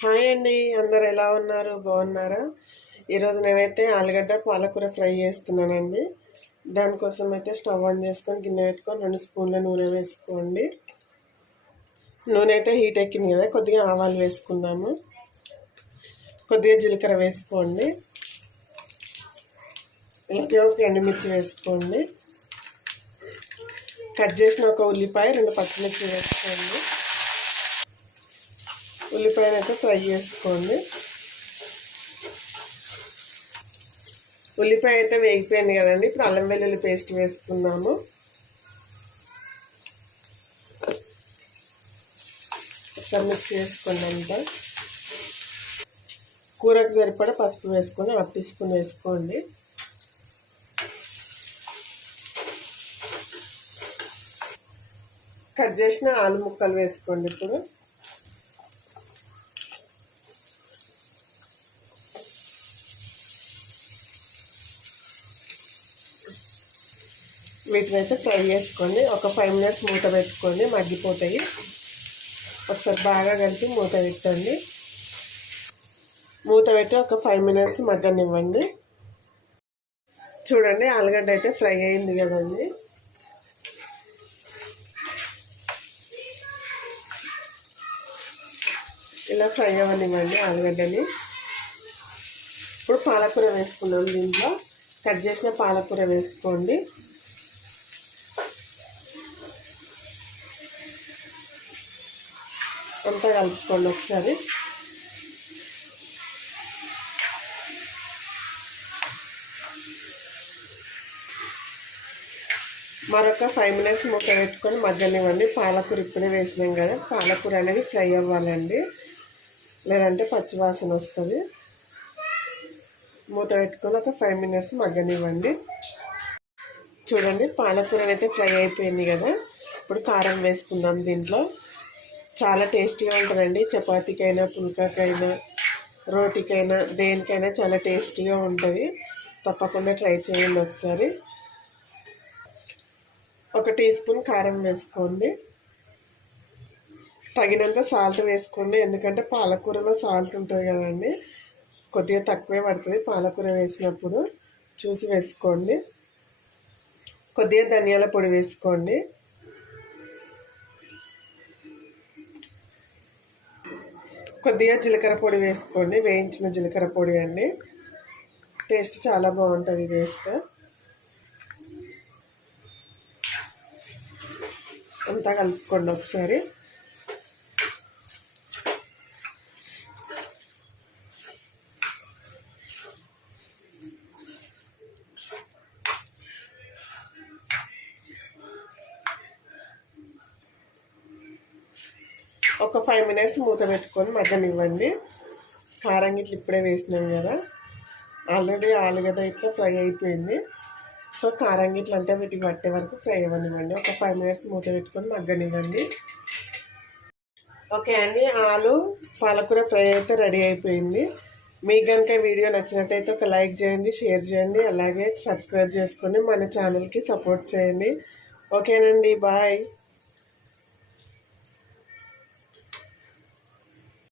Hi అండి, అందరు ఎలా ఉన్నారు? బాగున్నారా? ఈరోజు నేనైతే ఆలుగడ్డ పాలకూర ఫ్రై చేస్తున్నానండి. దానికోసం అయితే స్టవ్ ఆన్ చేసుకొని గిన్నె పెట్టుకొని 2 స్పూన్ల నూనె వేసుకోండి. నూనె అయితే హీట్ ఎక్కింది కదా, కొద్దిగా ఆవాలు వేసుకుందాము. కొద్దిగా జీలకర్ర వేసుకోండి. అలాగే ఒక ఎండుమిర్చి వేసుకోండి. కట్ చేసిన ఒక ఉల్లిపాయ, 2 పచ్చిమిర్చి వేసుకోండి. ఉల్లిపాయను అయితే ఫ్రై చేసుకోండి. ఉల్లిపాయ అయితే వేగిపోయింది కదండి. ఇప్పుడు అల్లం వెల్లుల్లి పేస్ట్ వేసుకుందాము. ఒకసారి మిక్స్ చేసుకోండి అంతా. కూరకు సరిపడా పసుపు వేసుకొని 1/2 టీ స్పూన్ వేసుకోండి. కట్ చేసిన ఆలు ముక్కలు వేసుకోండి. ఇప్పుడు వీటిని అయితే ఫ్రై చేసుకోండి. ఒక 5 మినిట్స్ మూత పెట్టుకోండి, మగ్గిపోతాయి. ఒకసారి బాగా కలిపి మూత పెట్టండి. మూత పెట్టి ఒక 5 మినిట్స్ మగ్గనివ్వండి. చూడండి, ఆలుగడ్డ అయితే ఫ్రై అయింది కదండి. ఇలా ఫ్రై అవ్వనివ్వండి ఆలుగడ్డని. ఇప్పుడు పాలకూర వేసుకున్నాం. దీంట్లో కట్ చేసిన పాలకూర వేసుకోండి. అంతా కలుపుకోండి ఒకసారి. మరొక 5 మినిట్స్ మూత పెట్టుకొని మగ్గనివ్వండి. పాలకూర ఇప్పుడే వేసినాం కదా, పాలకూర అనేది ఫ్రై అవ్వాలండి, లేదంటే పచ్చివాసన వస్తుంది. మూత పెట్టుకొని ఒక 5 మినిట్స్ మగ్గనివ్వండి. చూడండి, పాలకూర అయితే ఫ్రై అయిపోయింది కదా. ఇప్పుడు కారం వేసుకుందాం. దీంట్లో చాలా టేస్టీగా ఉంటుందండి. చపాతీకైనా, పుల్కాకైనా, రోటీకైనా, దేనికైనా చాలా టేస్టీగా ఉంటుంది. తప్పకుండా ట్రై చేయండి ఒకసారి. 1 టీ స్పూన్ కారం వేసుకోండి. తగినంత సాల్ట్ వేసుకోండి, ఎందుకంటే పాలకూరలో సాల్ట్ ఉంటుంది కదండి. కొద్దిగా తక్కువే పడుతుంది పాలకూర వేసినప్పుడు, చూసి వేసుకోండి. కొద్దిగా ధనియాల పొడి వేసుకోండి. కొద్దిగా జీలకర్ర పొడి వేసుకోండి, వేయించిన జీలకర్ర పొడి అండి. టేస్ట్ చాలా బాగుంటుంది ఇది వేస్తే. అంతా కలుపుకోండి ఒకసారి. ఒక 5 మినిట్స్ మూత పెట్టుకొని మగ్గనివ్వండి. కారం గిట్ల ఇప్పుడే వేసినాం కదా, ఆల్రెడీ ఆలుగడ్డ ఇట్లా ఫ్రై అయిపోయింది. సో కారం గిట్ల అంతా వీటికి పట్టే వరకు ఫ్రై అవ్వనివ్వండి. ఒక 5 మినిట్స్ మూత పెట్టుకొని మగ్గనివ్వండి. ఓకే అండి, ఆలు పాలకూర ఫ్రై అయితే రెడీ అయిపోయింది. మీకు కనుక వీడియో నచ్చినట్టయితే ఒక లైక్ చేయండి, షేర్ చేయండి, అలాగే సబ్స్క్రైబ్ చేసుకొని మన ఛానల్కి సపోర్ట్ చేయండి. ఓకేనండి, బాయ్.